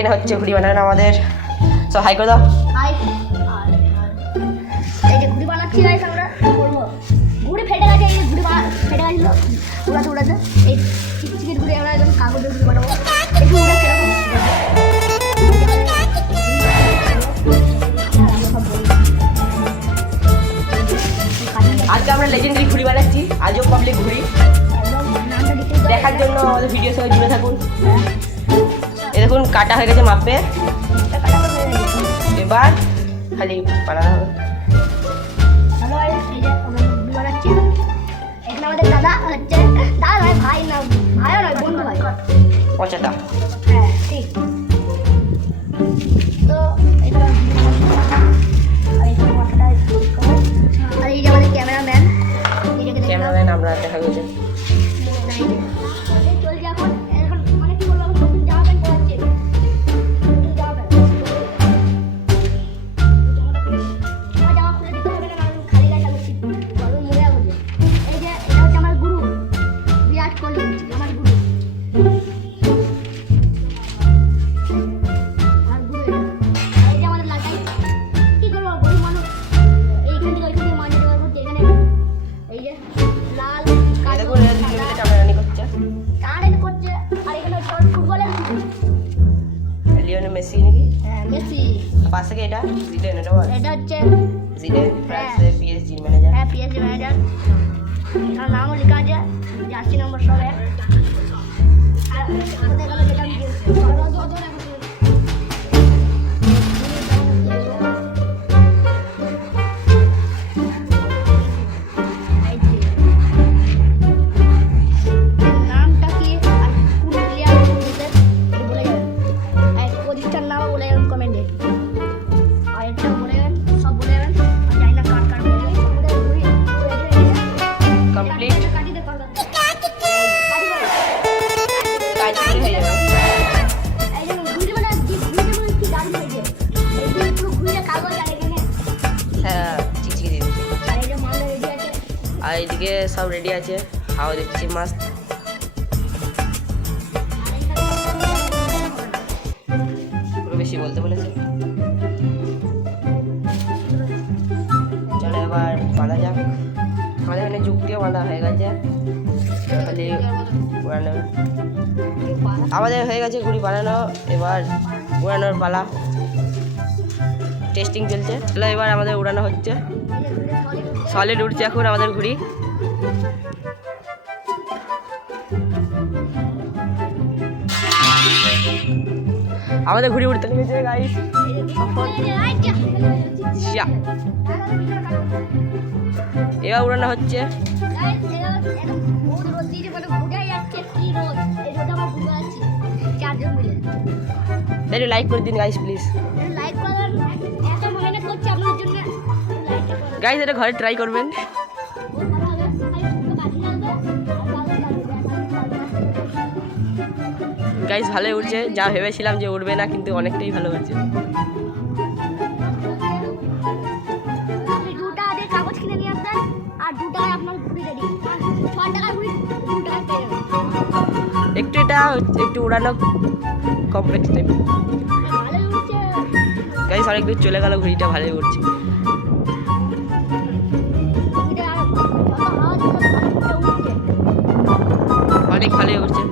এখানে হচ্ছে ঘুড়ি বানানো আমাদের। সব হাই করে দাও। এই যে ঘুড়ি বানাচ্ছি গাইস, আমরা করবো ঘুড়ি ফেটে গেছে, এই ঘুড়ি ফেটে গেছিল উড়াতে এই চিকির ঘুড়ি আমরা একদম কাগজের ঘুড়ি বানাবো। একটু উড়ে কিরকম আজকে আমরা লেজেন্ডারি ঘুড়ি বানাচ্ছি, আজও পাবলিক ঘুড়ি। দেখার জন্য আমাদের ভিডিও সবাই জুড়ে থাকুন। এ দেখুন কাটা হয়ে গেছে মাপে, এবার খালি বানানো হবে। আমাদের দাদা হচ্ছে, দাদা নয় ভাই, না ভাইও নয়, বন্ধু ভাই পচাটা। হ্যাঁ ঠিক। তো এটা আর এই যে আমাদের ক্যামেরাম্যান, ক্যামেরাম্যান আমরা দেখা গেছে। চলছে এখন এখন মানে কি বলবো, নতুন জামা প্যান্ট পরাচ্ছে, জামা খুলে দিতে হবে না, খালি গায়ে থাকছি গরম মরে যাবো। এই যে এটা হচ্ছে আমার গুরু বিরাট কোহলি, আমার গুরু। এই যে আমাদের লাগাই কি করবো, গরিব মানুষ এইখান থেকে ওইখান থেকে মাঝে দেওয়ার পর যেখানে এই যে লাল কালো ক্যামেরানি করছে কারেন্ট করছে। আর এখানে ফুটবলের লিওনেল মেসি নাকি? হ্যাঁ মেসি। পাশ থেকে এটা জিডেন, এটা বল। এটা হচ্ছে জিডেন প্লাস পিএসজি ম্যানেজার। হ্যাঁ পিএসজি ম্যানেজার, তার নামও লেখা আছে, জার্সি নম্বর সব এক। আর কোথায় গেল যেটা আমি নামটা কি আর কোন প্লেয়ার বলে যাবেন, পজিশন নাম বলে যাবেন কমেন্টে, আর এটা বলে যাবেন, সব বলে যাবেন। আর জানি না কার কার বলে যাবেন, কমপ্লিট কাটিতে পারবেন। কাজ করে হয়ে যাবে। এই যে ঘুরে মানে কি দারুণ হয়েছে, এই যে পুরো ঘুরে কাগজ আর এখানে, হ্যাঁ চিকচিকি দিয়ে দিচ্ছে। আর এই যে মালটা রেডি আছে। আর এইদিকে সব রেডি আছে, হাওয়া দিচ্ছি মাস্ত। পুরো বেশি বলতে বলেছে। চলো এবার বাঁধা যাক। আমাদের এখানে যুক্তিও বাঁধা হয়ে গেছে, খালি উড়ানো। আমাদের হয়ে গেছে ঘুড়ি বানানো, এবার উড়ানোর পালা। টেস্টিং চলছে। চলো এবার আমাদের উড়ানো হচ্ছে, সলিড উঠছে এখন আমাদের ঘুড়ি। আমাদের ঘুড়ি উঠতে লেগেছে গাইস। এবার উড়ানো হচ্ছে। একটু লাইক করে দিন গাইস প্লিজ। গাইস এটা ঘরে ট্রাই করবেন। গাইস ভালোই উঠছে, যা ভেবেছিলাম যে উঠবে না, কিন্তু অনেকটাই ভালো হচ্ছে। কাগজ কিনে নিয়ে আসবেন, আর 2 টাকায় আপনার ঘুড়ি রেডি, 6 টাকার ঘুড়ি 2 টাকায় পেয়ে যাবেন। একটু এটা একটু উড়ানো কমপ্লেক্স টাইপ। ভালোই উঠছে গাইস অনেক দূর চলে গেল, ঘুড়িটা ভালোই উঠছে। ঘুড়িটা, আর যত হাওয়া দিচ্ছে উঠছে। অনেক ভালোই উঠছে।